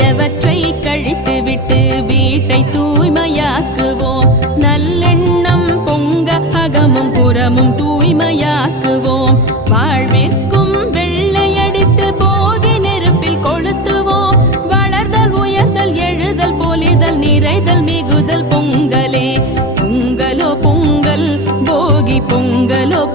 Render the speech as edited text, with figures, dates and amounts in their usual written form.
தீயவற்றை கழித்துவிட்டு வீட்டை தூய்மையாக்குவோம். நல்லெண்ணம் பொங்க அகமும் புறமும் தூய்மையாக்குவோம். வாழ்விற்கும் வெள்ளையடித்து போகி நெருப்பில் கொளுத்துவோம். வளர்தல் உயர்தல் எழுதல் பொலிதல் நிறைதல் மிகுதல் பொங்கலே. பொங்கலோ பொங்கல் போகி பொங்கலோ